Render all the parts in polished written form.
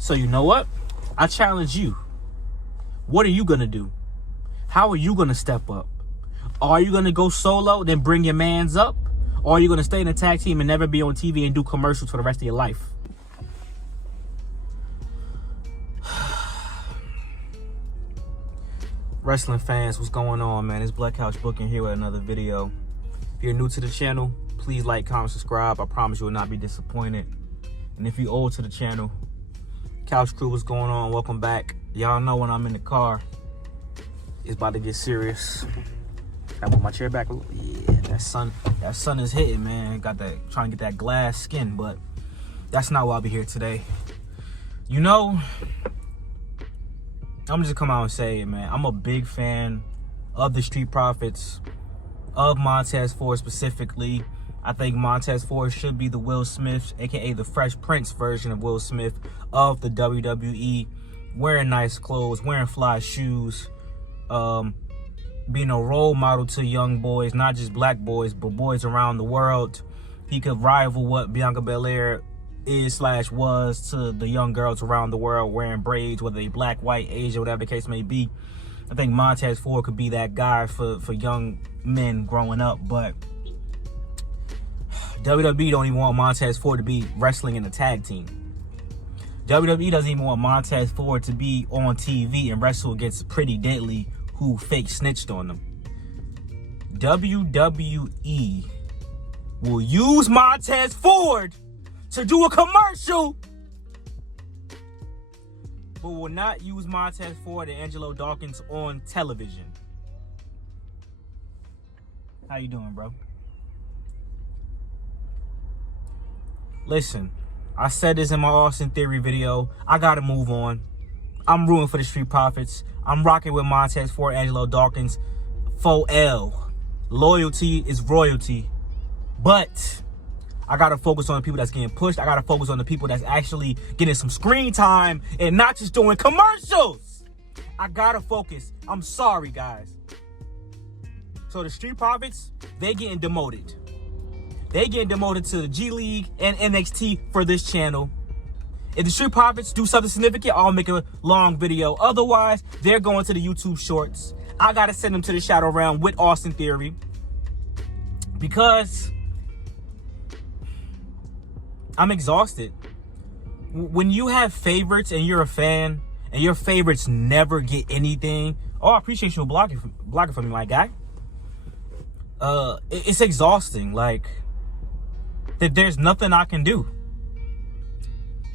So you know what? I challenge you. What are you going to do? How are you going to step up? Are you going to go solo, then bring your mans up? Or are you going to stay in a tag team and never be on TV and do commercials for the rest of your life? Wrestling fans, what's going on, man? It's Black Couch Booking here with another video. If you're new to the channel, please like, comment, subscribe. I promise you will not be disappointed. And if you're old to the channel, Couch Crew, what's going on? Welcome back. Y'all know when I'm in the car, it's about to get serious. I want my chair back. Yeah, that sun is hitting, man. Got that, trying to get that glass skin, but that's not why I'll be here today. You know, I'm just come out and say it, man. I'm a big fan of the Street Profits, of Montez Ford specifically. I think Montez Ford should be the Will Smith, aka the Fresh Prince version of Will Smith of the WWE. Wearing nice clothes, wearing fly shoes, being a role model to young boys, not just black boys, but boys around the world. He could rival what Bianca Belair is/was to the young girls around the world wearing braids, whether they black, white, Asian, whatever the case may be. I think Montez Ford could be that guy for young men growing up, but WWE don't even want Montez Ford to be wrestling in a tag team. WWE doesn't even want Montez Ford to be on TV and wrestle against Pretty Deadly, who fake snitched on them. WWE will use Montez Ford to do a commercial, but will not use Montez Ford and Angelo Dawkins on television. How you doing, bro? Listen, I said this in my Austin Theory video. I gotta move on. I'm rooting for the Street Profits. I'm rocking with Montez Ford, Angelo Dawkins. Faux L. Loyalty is royalty. But I gotta focus on the people that's getting pushed. I gotta focus on the people that's actually getting some screen time and not just doing commercials. I gotta focus. I'm sorry, guys. So the Street Profits, they getting demoted. They getting demoted to the G League and NXT for this channel. If the Street Profits do something significant, I'll make a long video. Otherwise, they're going to the YouTube Shorts. I gotta send them to the Shadow Realm with Austin Theory, because I'm exhausted. When you have favorites and you're a fan, and your favorites never get anything, I appreciate you blocking for me, my guy. It's exhausting. Like, that there's nothing I can do.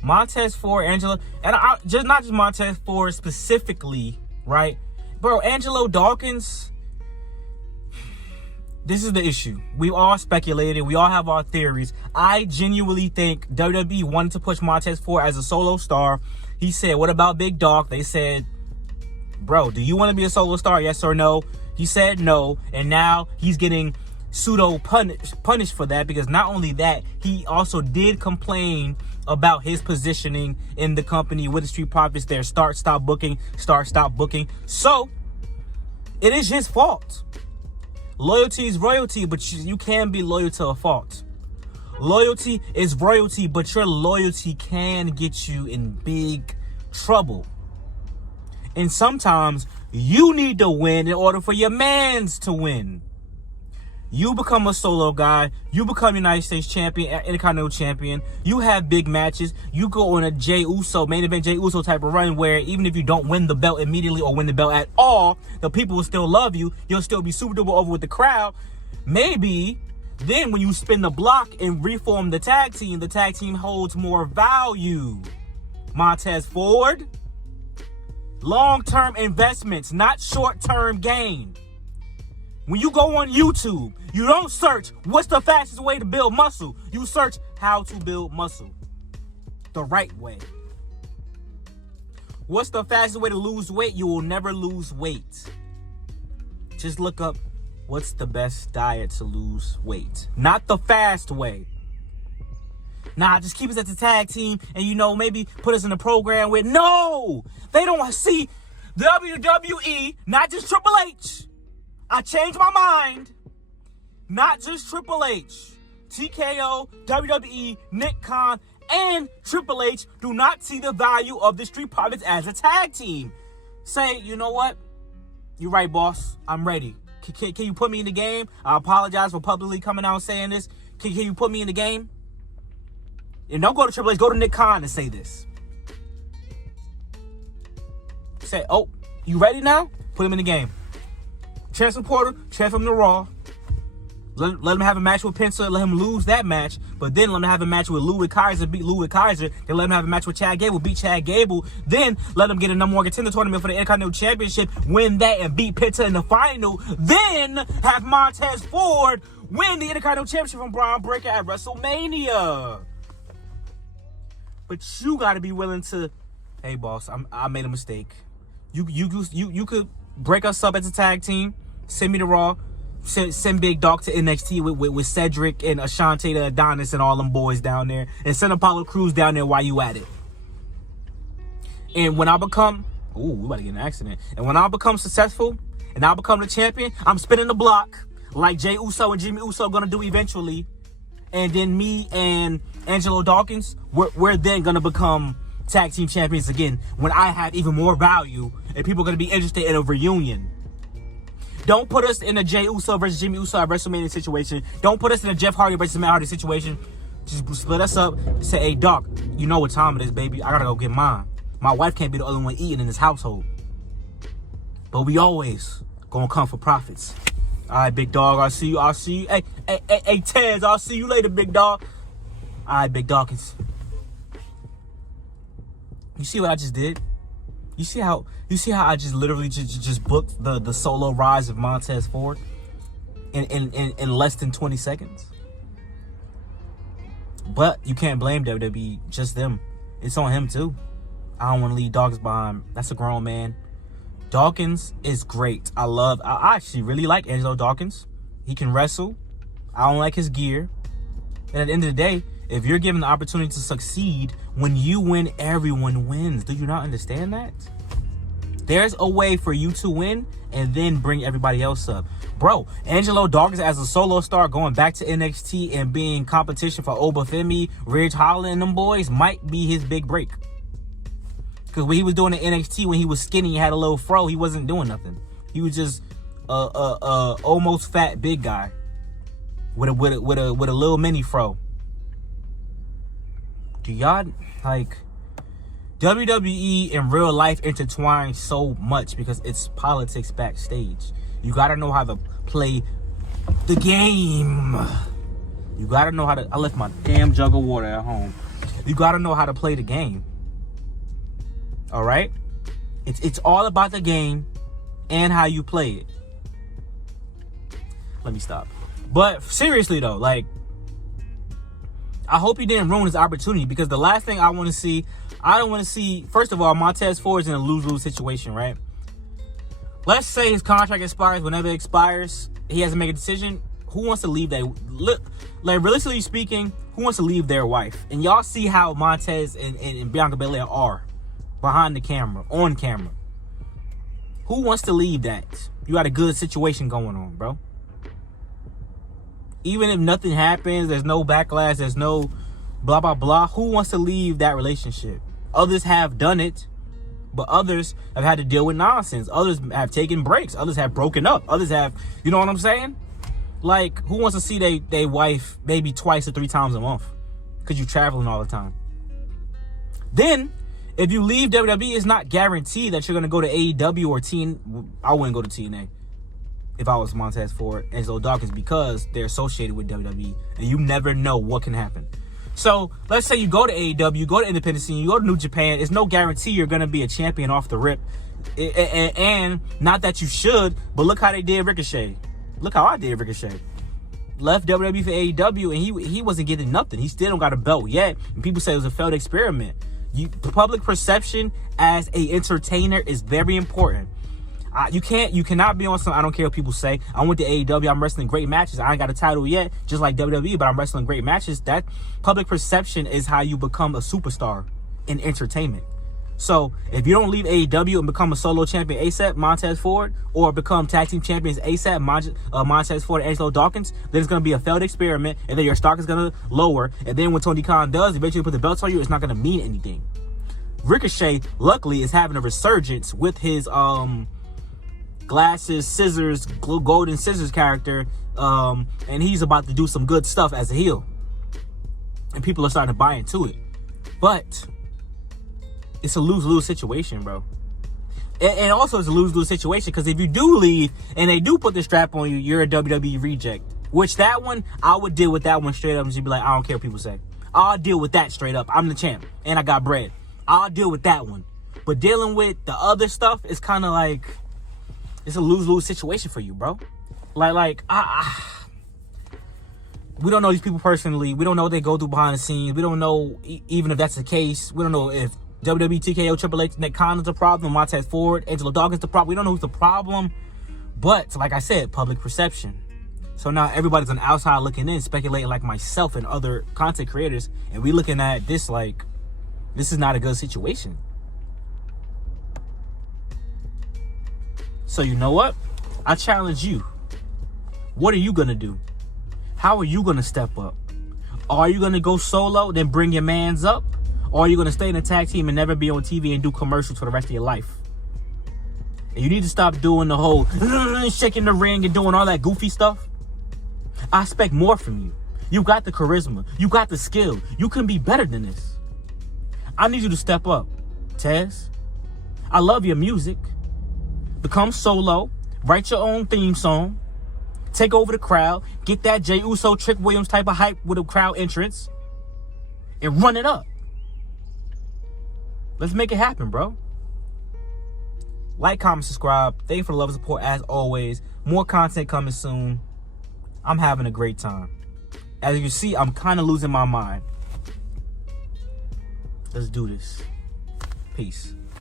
Montez Ford, Angelo, and not just Montez Ford specifically, right? Bro, Angelo Dawkins, this is the issue. We all speculated. We all have our theories. I genuinely think WWE wanted to push Montez Ford as a solo star. He said, what about Big Dog? They said, bro, do you want to be a solo star? Yes or no? He said no, and now he's getting pseudo punished for that, because not only that, he also did complain about his positioning in the company with the Street Profits. Their start, stop booking. So it is his fault. Loyalty is royalty, but you can be loyal to a fault. Loyalty is royalty, but your loyalty can get you in big trouble. And sometimes you need to win in order for your mans to win. You become a solo guy. You become United States champion, Intercontinental champion. You have big matches. You go on a Jey Uso, main event Jey Uso type of run, where even if you don't win the belt immediately or win the belt at all, the people will still love you. You'll still be super duper over with the crowd. Maybe then when you spin the block and reform the tag team holds more value. Montez Ford, long-term investments, not short-term gain. When you go on YouTube, you don't search what's the fastest way to build muscle. You search how to build muscle the right way. What's the fastest way to lose weight? You will never lose weight. Just look up what's the best diet to lose weight. Not the fast way. Nah, just keep us at the tag team and, you know, maybe put us in a program with... No! They don't see WWE, not just Triple H. I changed my mind. Not just Triple H. TKO, WWE, Nick Khan, and Triple H do not see the value of the Street Profits as a tag team. Say, you know what? You're right, boss. I'm ready. Can you put me in the game? I apologize for publicly coming out and saying this. Can you put me in the game? And don't go to Triple H. Go to Nick Khan and say this. Say, oh, you ready now? Put him in the game. Transfer Porter, transfer him to Raw. Let him have a match with Penta. Let him lose that match. But then let him have a match with Ludwig Kaiser. Beat Ludwig Kaiser. Then let him have a match with Chad Gable. Beat Chad Gable. Then let him get a number one contender tournament for the Intercontinental Championship. Win that and beat Penta in the final. Then have Montz Ford win the Intercontinental Championship from Braun Breaker at WrestleMania. But you got to be willing to, hey, boss, I made a mistake. You could break us up as a tag team. Send me to Raw. Send Big Dog to NXT with Cedric and Ashante the Adonis and all them boys down there. And send Apollo Crews down there while you at it. And when I become... Ooh, we about to get in an accident. And when I become successful and I become the champion, I'm spinning the block like Jey Uso and Jimmy Uso are going to do eventually. And then me and Angelo Dawkins, we're then going to become tag team champions again when I have even more value and people are going to be interested in a reunion. Don't put us in a Jey Uso versus Jimmy Uso at WrestleMania situation. Don't put us in a Jeff Hardy versus Matt Hardy situation. Just split us up. Say, hey, Doc, you know what time it is, baby. I got to go get mine. My wife can't be the only one eating in this household. But we always going to come for profits. All right, big dog. I'll see you. Hey, Tez, I'll see you later, big dog. All right, Big Dawkins. You see what I just did? You see how I just literally just booked the solo rise of Montez Ford in less than 20 seconds? But you can't blame WWE, just them. It's on him too. I don't want to leave Dawkins behind. That's a grown man. Dawkins is great. I actually really like Angelo Dawkins. He can wrestle. I don't like his gear. And at the end of the day, if you're given the opportunity to succeed, when you win, everyone wins. Do you not understand that? There's a way for you to win and then bring everybody else up. Bro, Angelo Dawkins as a solo star going back to NXT and being competition for Obafemi, Ridge Holland, and them boys might be his big break. Because when he was doing the NXT, when he was skinny, he had a little fro, he wasn't doing nothing. He was just a almost fat big guy with a little mini fro. Do y'all, like, WWE in real life intertwine so much because it's politics backstage. You gotta know how to play the game. You gotta know how to, I left my damn jug of water at home. You gotta know how to play the game. All right? It's all about the game and how you play it. Let me stop. But seriously though, like, I hope he didn't ruin his opportunity because the last thing I want to see, I don't want to see, first of all, Montez Ford is in a lose-lose situation, right? Let's say his contract expires. Whenever it expires, he has to make a decision. Who wants to leave that? Look, like, realistically speaking, who wants to leave their wife? And y'all see how Montez and Bianca Belair are behind the camera, on camera. Who wants to leave that? You got a good situation going on, bro. Even if nothing happens, there's no backlash, there's no blah, blah, blah. Who wants to leave that relationship? Others have done it, but others have had to deal with nonsense. Others have taken breaks. Others have broken up. Others have, you know what I'm saying? Like, who wants to see their wife maybe twice or 3 times a month? Because you're traveling all the time. Then, if you leave WWE, it's not guaranteed that you're going to go to AEW or TNA. I wouldn't go to TNA if I was Montez Ford and Angelo Dawkins because they're associated with WWE. And you never know what can happen. So, let's say you go to AEW, you go to independent scene, you go to New Japan. It's no guarantee you're going to be a champion off the rip. And not that you should, but look how they did Ricochet. Look how I did Ricochet. Left WWE for AEW, and he wasn't getting nothing. He still don't got a belt yet. And people say it was a failed experiment. Public perception as a entertainer is very important. You cannot be on some, I don't care what people say. I went to AEW, I'm wrestling great matches. I ain't got a title yet, just like WWE, but I'm wrestling great matches. That public perception is how you become a superstar in entertainment. So if you don't leave AEW and become a solo champion ASAP, Montez Ford, or become tag team champions ASAP, Montez Ford and Angelo Dawkins, then it's going to be a failed experiment, and then your stock is going to lower. And then when Tony Khan does eventually put the belts on you, it's not going to mean anything. Ricochet, luckily, is having a resurgence with his glasses, scissors, golden scissors character, and he's about to do some good stuff as a heel. And people are starting to buy into it. But it's a lose-lose situation, bro. And also it's a lose-lose situation because if you do leave and they do put the strap on you, you're a WWE reject. Which that one, I would deal with that one straight up and just be like, I don't care what people say. I'll deal with that straight up. I'm the champ and I got bread. I'll deal with that one. But dealing with the other stuff is kind of like, it's a lose-lose situation for you, bro. We don't know these people personally. We don't know what they go through behind the scenes. We don't know even if that's the case. We don't know if WWE, TKO, Triple H, Nick Khan's the problem, Montez Ford, Angelo Dawkins the problem. We don't know who's the problem. But, like I said, public perception. So now everybody's on the outside looking in, speculating like myself and other content creators. And we looking at this like, this is not a good situation. So you know what? I challenge you. What are you going to do? How are you going to step up? Are you going to go solo, then bring your mans up? Or are you going to stay in a tag team and never be on TV and do commercials for the rest of your life? And you need to stop doing the whole shaking the ring and doing all that goofy stuff. I expect more from you. You got the charisma. You got the skill. You can be better than this. I need you to step up, Tez. I love your music. Become solo. Write your own theme song. Take over the crowd. Get that Jey Uso, Trick Williams type of hype with a crowd entrance. And run it up. Let's make it happen, bro. Like, comment, subscribe. Thank you for the love and support as always. More content coming soon. I'm having a great time. As you see, I'm kind of losing my mind. Let's do this. Peace.